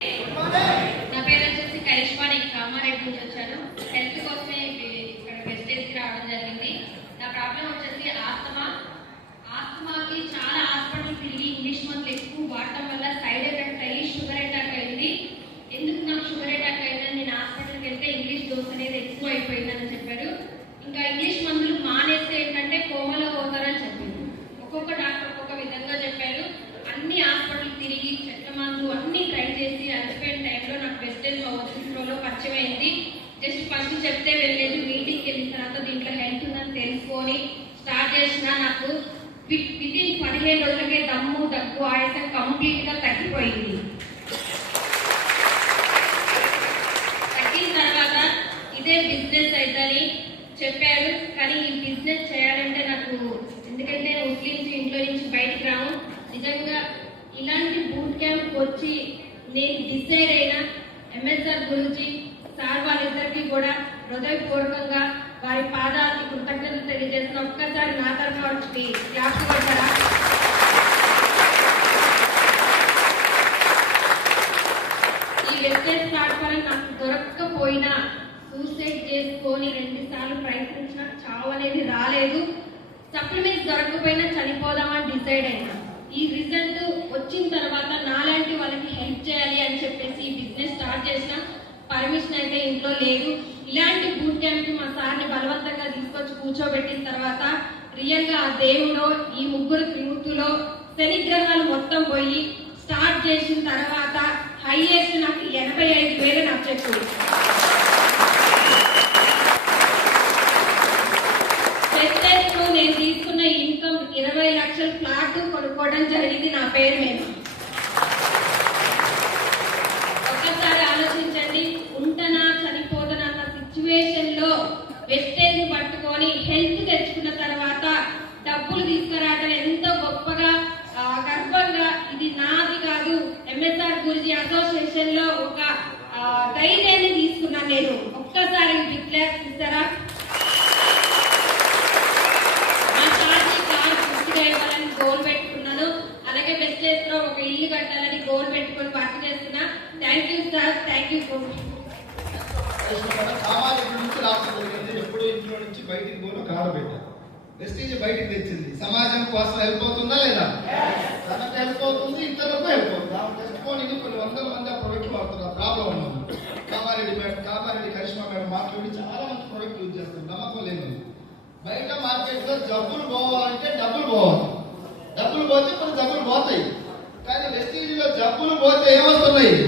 నా ఫస్ట్ వెళ్ళలేదు మీటింగ్కి వెళ్ళిన తర్వాత దీంట్లో హెల్త్ ఉందని తెలుసుకొని స్టార్ట్ చేసిన నాకు విత్ ఇన్ పదిహేను రోజులకే దమ్ము దగ్గు ఆయాసం కంప్లీట్గా తగ్గిపోయింది. తగ్గిన తర్వాత ఇదే బిజినెస్ అవుతుందని చెప్పారు. కానీ ఈ బిజినెస్ చేయాలంటే నాకు ఎందుకంటే ముస్లిమ్స్ ఇంట్లో నుంచి బయటకు రాము నిజంగా ఇలాంటి బూట్ క్యాంప్ వచ్చి నేను డిసైడ్ అయిన ఎంఎస్ఆర్ గురించి సార్ వాళ్ళిద్దరికీ కూడా హృదయపూర్వకంగా వారి పాదాలకు కృతజ్ఞతలు తెలియజేసిన ఒక్కసారి నా తరఫున వచ్చి క్లాస్ ఈ వెబ్సైట్ ప్లాట్ఫామ్ నాకు దొరక్కపోయినా సూసైడ్ చేసుకొని రెండు సార్లు ప్రయత్నించిన చావు అనేది రాలేదు. సప్లిమెంట్స్ దొరకకపోయినా చనిపోదామని డిసైడ్ అయినా. ఈ రిజల్ట్ వచ్చిన తర్వాత నాలాంటి వాళ్ళకి హెల్ప్ చేయాలి అని చెప్పేసి ఈ బిజినెస్ స్టార్ట్ చేసిన పర్మిషన్ అయితే ఇంట్లో లేదు. ఇలాంటి బూట్ క్యాంప్ మా సార్ని బలవంతంగా తీసుకొచ్చి కూర్చోబెట్టిన తర్వాత రియల్గా ఆ దేవుడు ఈ ముగ్గురు త్రిమూర్తిలో శనిగ్రహాలు మొత్తం పోయి స్టార్ట్ చేసిన తర్వాత హైయెస్ట్ నాకు ఎనభై ఐదు వేలు నాకు చెప్పింది ఫెస్టెస్ నేను తీసుకున్న ఇన్కమ్ ఇరవై లక్షల ఫ్లాట్ కొనుక్కోవడం జరిగింది నా పేరు మీద. ఒక్కసారి ఆలోచించి. ఎంఎస్ఆర్ గురించి అసోసియేషన్లో ఒక ధైర్యాన్ని తీసుకున్నాను నేను. ఒక్కసారి డిక్లేర్ ఇస్తారా గోల్ పెట్టుకున్నాను. అలాగే వెస్టేజ్లో ఒక ఇల్లు కట్టాలని గోల్ పెట్టుకొని వర్క్ చేస్తున్నా. Thank you sir thank you సామాజిక నుంచి రాష్ట్రం జరిగింది ఎప్పుడు ఇంట్లో నుంచి బయటికి పోను బయటికి తెచ్చింది. సమాజం కోసం హెల్ప్ అవుతుందా లేదా? తనకు హెల్ప్ అవుతుంది? వాడుతున్నారు problem Kamareddy madam Kamareddy Karishma madam మాట్లాడి చాలా మంచి ప్రొడక్ట్ యూజ్ చేస్తారు. నమ్మకం లేదు. బయట మార్కెట్లో జబ్బులు పోవాలంటే డబ్బులు పోవాలి. డబ్బులు పోతే కొన్ని డబ్బులు పోతాయి. కానీ వెస్టీజ్లో జబ్బులు పోతే ఏమొస్తున్నాయి?